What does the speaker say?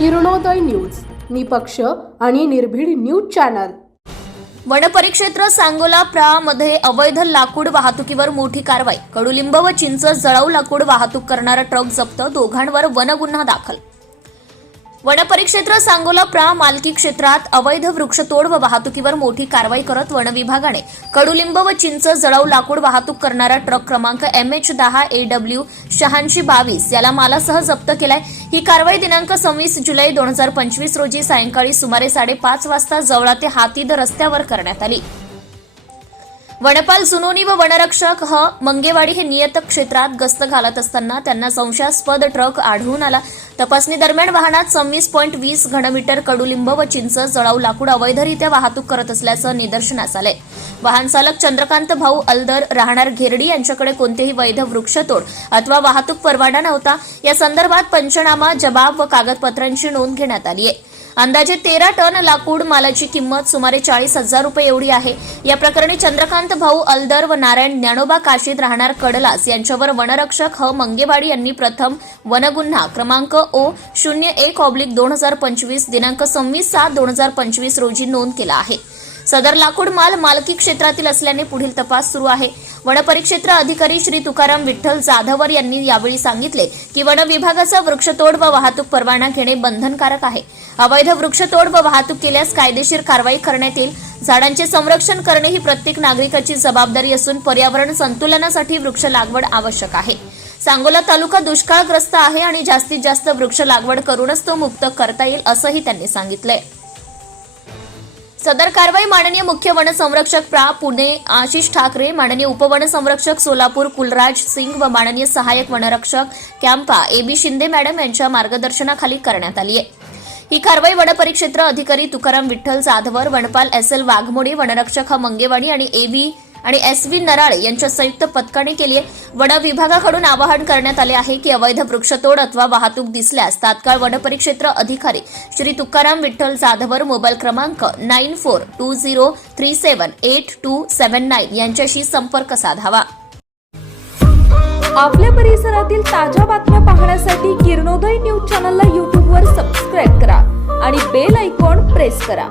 Kiranoday news. निपक्ष आणि निर्भीड न्यूज चॅनल. वनपरिक्षेत्र सांगोला प्रामध्ये अवैध लाकूड वाहतुकीवर मोठी कारवाई. कडुलिंब व चिंच जळाऊ लाकूड वाहतूक करणारा ट्रक जप्त दोघांवर वनगुन्हा दाखल वनपरिक्षेत्र सांगोला प्रा मालकी क्षेत्रात अवैध वृक्षतोड व वाहतुकीवर मोठी कारवाई करत वनविभागाने कडुलिंब व चिंच जळाऊ लाकूड वाहतूक करणारा ट्रक क्रमांक एम एच दहा ए डब्ल्यू शहाऐंशी बावीस याला मालासह जप्त केलाय. ही कारवाई दिनांक सव्वीस जुलै दोन हजार पंचवीस रोजी सायंकाळी सुमारे साडेपाच वाजता जवळा ते हातीद रस्त्यावर करण्यात आली. वनपाल सुनोनी व वनरक्षक ह. मंगेवाडी हे नियत क्षेत्रात गस्त घालत असताना त्यांना संशयास्पद ट्रक आढळून आला. तपासणी दरम्यान वाहनात सव्वीस पॉईंट वीस घनमीटर कडुलिंब व चिंच जळाऊ लाकूड अवैधरित्या वाहतूक करत असल्याचं निदर्शनास आलंय. वाहन चालक चंद्रकांत भाऊ अलदर राहणार घेरडी यांच्याकडे कोणतेही वैध वृक्षतोड अथवा वाहतूक परवाना नव्हता. या संदर्भात पंचनामा जबाब व कागदपत्रांची नोंद घेण्यात आली आहे अंदाजे तेरा टन लाकूड मालाची किंमत सुमारे चाळीस हजार रुपये एवढी आहे. या प्रकरणी चंद्रकांत भाऊ अलदर व नारायण ज्ञानोबा काशीद राहणार कडलास यांच्यावर वनरक्षक ह. मंगेवाडी यांनी प्रथम वनगुन्हा क्रमांक ओ शून्य एक ऑब्लिक दोन हजार पंचवीस दिनांक सव्वीस सात दोन हजार पंचवीस रोजी नोंद केला आहे. सदर लाकूड माल मालकी क्षेत्रातील असल्याने पुढील तपास सुरू आहे. वनपरिक्षेत्र अधिकारी श्री तुकाराम विठ्ठल जाधवर यांनी यावेळी सांगितले की वन विभागाचा वृक्षतोड व वाहतूक परवाना घेणे बंधनकारक आहे. अवैध वृक्षतोड व वाहतूक केल्यास कायदेशीर कारवाई करण्यात येईल. झाडांचे संरक्षण करणे ही प्रत्येक नागरिकाची जबाबदारी असून पर्यावरण संतुलनासाठी वृक्ष लागवड आवश्यक आहे. सांगोला तालुका दुष्काळग्रस्त आहे आणि जास्तीत जास्त वृक्ष लागवड करूनच तो मुक्त करता येईल असंही त्यांनी सांगितलंय. सदर कारवाई माननीय मुख्य वनसंरक्षक प्रा. पुणे आशिष ठाकरे माननीय उपवनसंरक्षक सोलापूर कुलराज सिंग व माननीय सहाय्यक वनरक्षक CAMPA A B Shinde madam यांच्या मार्गदर्शनाखाली करण्यात आली आहे. ही कारवाई वनपरिक्षेत्र अधिकारी तुकाराम विठ्ठल जाधवर वनपाल एस एल वाघमोडे वनरक्षक हा मंगेवाडी आणि ए व्ही आणि एस व्ही नराळे यांच्या संयुक्त पथकाने केली आहे. वन विभागाकडून आवाहन करण्यात आले आहे की अवैध वृक्षतोड अथवा वाहतूक दिसल्यास तात्काळ वनपरिक्षेत्र अधिकारी श्री तुकाराम विठ्ठल जाधवर मोबाईल क्रमांक nine four two zero three seven eight two seven nine यांच्याशी संपर्क साधावा. आपल्या परिसरातील ताज्या बातम्या पाहण्यासाठी किरणोदय न्यूज चॅनलला यूट्यूबवर सबस्क्राईब करा आणि बेल ऐकॉन प्रेस करा.